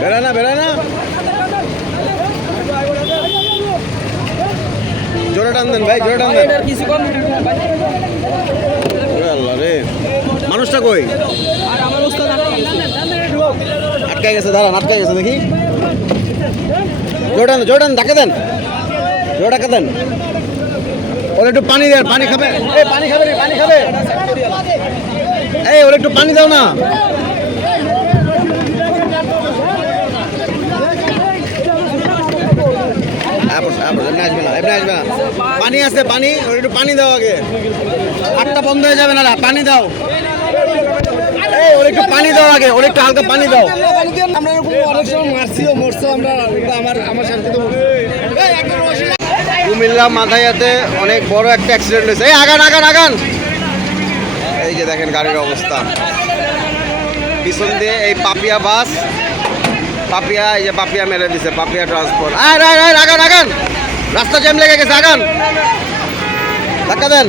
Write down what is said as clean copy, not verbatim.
বেড়ায় না জোরে টান দেন ভাই, জোরে টান দেন। আল্লাহ রে, মানুষটা কই? আটকে গেছে, দাঁড়ান, আটকে গেছে দেখি। জোরটান ধাক্কা দেন, জোরে ধাক্কা দেন। ওর একটু পানি দেন, পানি খাবে, এই পানি খাবে রে, পানি খাবে। এই ওর একটু পানি দাও না। পানি আছে, পানি, ওর একটু পানি দাও আগে। হাতটা বন্ধ হয়ে যাবে না, পানি দাও। এই ওর একটু পানি দাও আগে, ওর একটু হালকা পানি দাও। আমরা অনেক সময় মারছিও, মরছো আমরা, আমার সাথে তো কুমিল্লা মাথায়াতে অনেক বড় একটা অ্যাক্সিডেন্ট হয়েছে। এই আগান। এই যে দেখেন গাড়ির অবস্থা। পিছন দিয়ে এই পাপিয়া বাস, পাপিয়া, এই যে পাপিয়া মেরে দিছে, পাপিয়া ট্রান্সপোর্ট। আগান, রাস্তা জ্যাম লেগে গেছে, আগান, ধাক্কা দেন।